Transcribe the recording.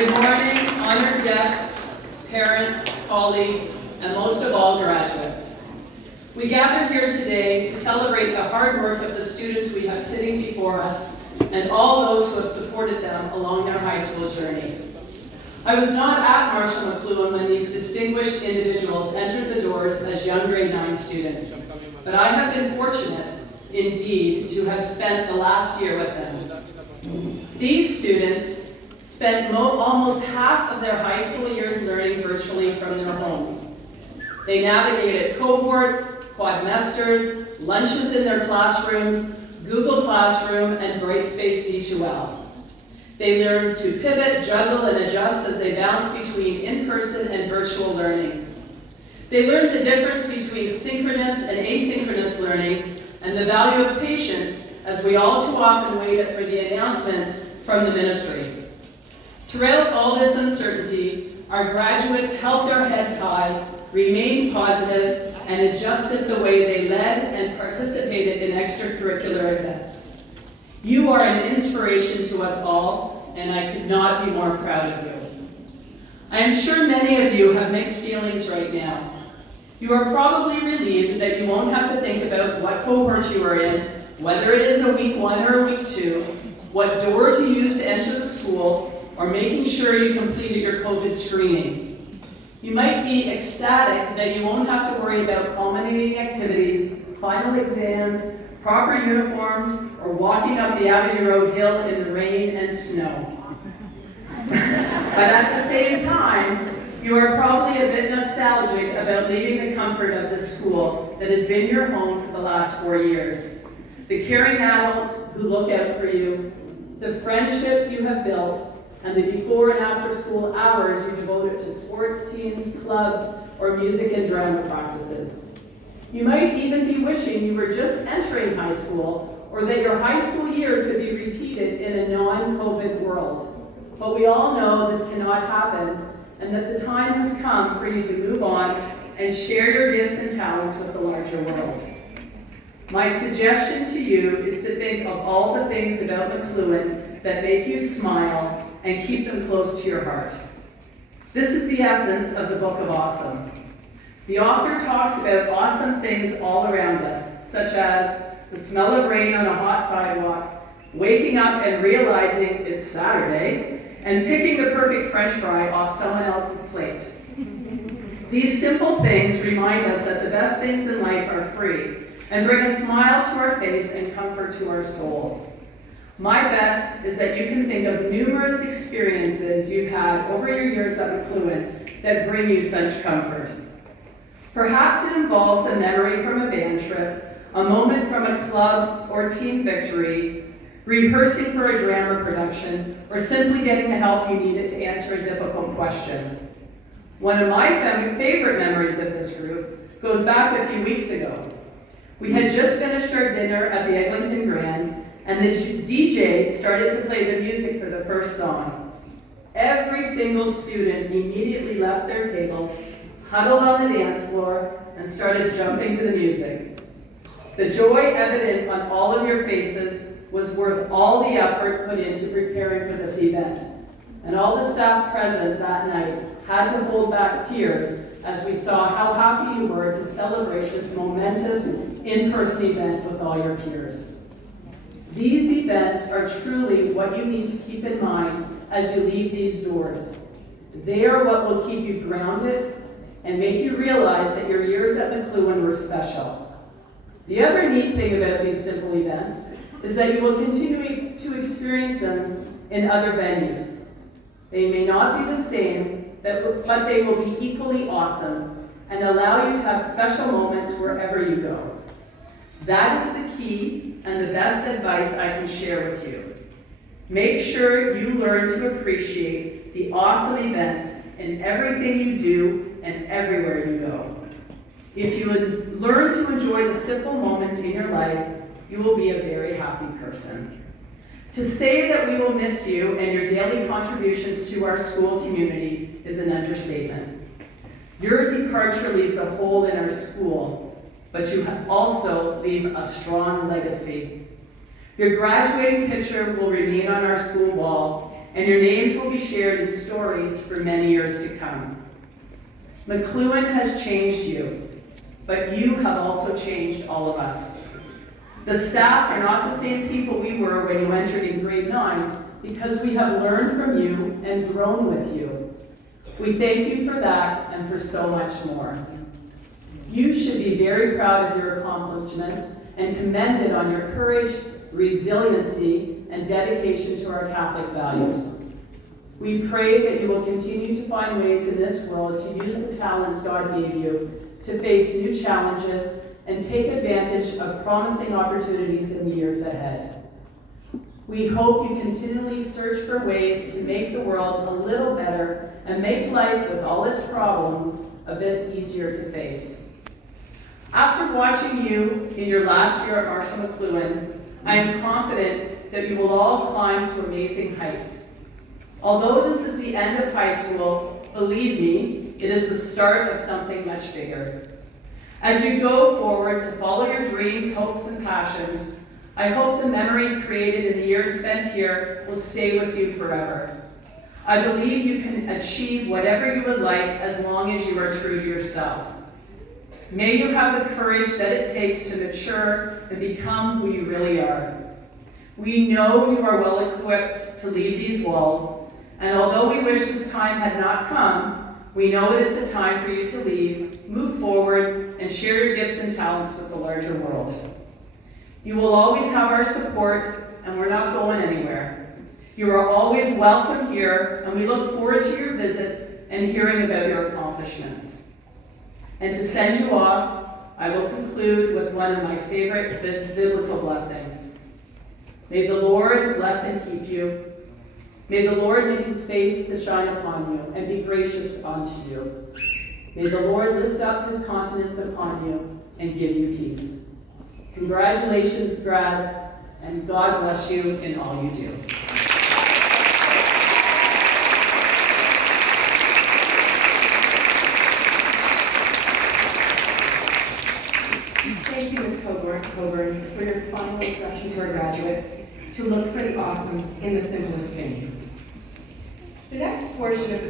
Good morning, honored guests, parents, colleagues, and most of all, graduates. We gather here today to celebrate the hard work of the students we have sitting before us and all those who have supported them along their high school journey. I was not at Marshall McLuhan when these distinguished individuals entered the doors as young grade 9 students, but I have been fortunate, indeed, to have spent the last year with them. These students spent almost half of their high school years learning virtually from their homes. They navigated cohorts, quadmesters, lunches in their classrooms, Google Classroom, and Brightspace D2L. They learned to pivot, juggle, and adjust as they bounced between in-person and virtual learning. They learned the difference between synchronous and asynchronous learning and the value of patience as we all too often waited for the announcements from the ministry. Throughout all this uncertainty, our graduates held their heads high, remained positive, and adjusted the way they led and participated in extracurricular events. You are an inspiration to us all, and I could not be more proud of you. I am sure many of you have mixed feelings right now. You are probably relieved that you won't have to think about what cohort you are in, whether it is a week 1 or a week 2, what door to use to enter the school, or making sure you completed your COVID screening. You might be ecstatic that you won't have to worry about culminating activities, final exams, proper uniforms, or walking up the Avenue Road hill in the rain and snow. But at the same time, you are probably a bit nostalgic about leaving the comfort of this school that has been your home for the last 4 years. The caring adults who look out for you, the friendships you have built, and the before and after school hours you devoted to sports teams, clubs, or music and drama practices. You might even be wishing you were just entering high school, or that your high school years could be repeated in a non-COVID world. But we all know this cannot happen, and that the time has come for you to move on and share your gifts and talents with the larger world. My suggestion to you is to think of all the things about McLuhan that make you smile and keep them close to your heart. This is the essence of the Book of Awesome. The author talks about awesome things all around us, such as the smell of rain on a hot sidewalk, waking up and realizing it's Saturday, and picking the perfect French fry off someone else's plate. These simple things remind us that the best things in life are free and bring a smile to our face and comfort to our souls. My bet is that you can think of numerous experiences you've had over your years at McLuhan that bring you such comfort. Perhaps it involves a memory from a band trip, a moment from a club or team victory, rehearsing for a drama production, or simply getting the help you needed to answer a difficult question. One of my favorite memories of this group goes back a few weeks ago. We had just finished our dinner at the Eglinton Grand, and the DJ started to play the music for the first song. Every single student immediately left their tables, huddled on the dance floor, and started jumping to the music. The joy evident on all of your faces was worth all the effort put into preparing for this event. And all the staff present that night had to hold back tears as we saw how happy you were to celebrate this momentous in-person event with all your peers. These events are truly what you need to keep in mind as you leave these doors. They are what will keep you grounded and make you realize that your years at McLuhan were special. The other neat thing about these simple events is that you will continue to experience them in other venues. They may not be the same, but they will be equally awesome and allow you to have special moments wherever you go. That is the key and the best advice I can share with you. Make sure you learn to appreciate the awesome events in everything you do and everywhere you go. If you learn to enjoy the simple moments in your life, you will be a very happy person. To say that we will miss you and your daily contributions to our school community is an understatement. Your departure leaves a hole in our school, but you also leave a strong legacy. Your graduating picture will remain on our school wall, and your names will be shared in stories for many years to come. McLuhan has changed you, but you have also changed all of us. The staff are not the same people we were when you entered in grade 9 because we have learned from you and grown with you. We thank you for that and for so much more. You should be very proud of your accomplishments and commended on your courage, resiliency, and dedication to our Catholic values. We pray that you will continue to find ways in this world to use the talents God gave you to face new challenges and take advantage of promising opportunities in the years ahead. We hope you continually search for ways to make the world a little better and make life with all its problems a bit easier to face. After watching you in your last year at Marshall McLuhan, I am confident that you will all climb to amazing heights. Although this is the end of high school, believe me, it is the start of something much bigger. As you go forward to follow your dreams, hopes, and passions, I hope the memories created in the years spent here will stay with you forever. I believe you can achieve whatever you would like as long as you are true to yourself. May you have the courage that it takes to mature and become who you really are. We know you are well equipped to leave these walls, and although we wish this time had not come, we know it is the time for you to leave, move forward, and share your gifts and talents with the larger world. You will always have our support, and we're not going anywhere. You are always welcome here, and we look forward to your visits and hearing about your accomplishments. And to send you off, I will conclude with one of my favorite biblical blessings. May the Lord bless and keep you. May the Lord make his face to shine upon you and be gracious unto you. May the Lord lift up his countenance upon you and give you peace. Congratulations, grads, and God bless you in all you do. Thank you, Ms. Coburn, for your final instruction to our graduates to look for the awesome in the simplest things. The next portion of the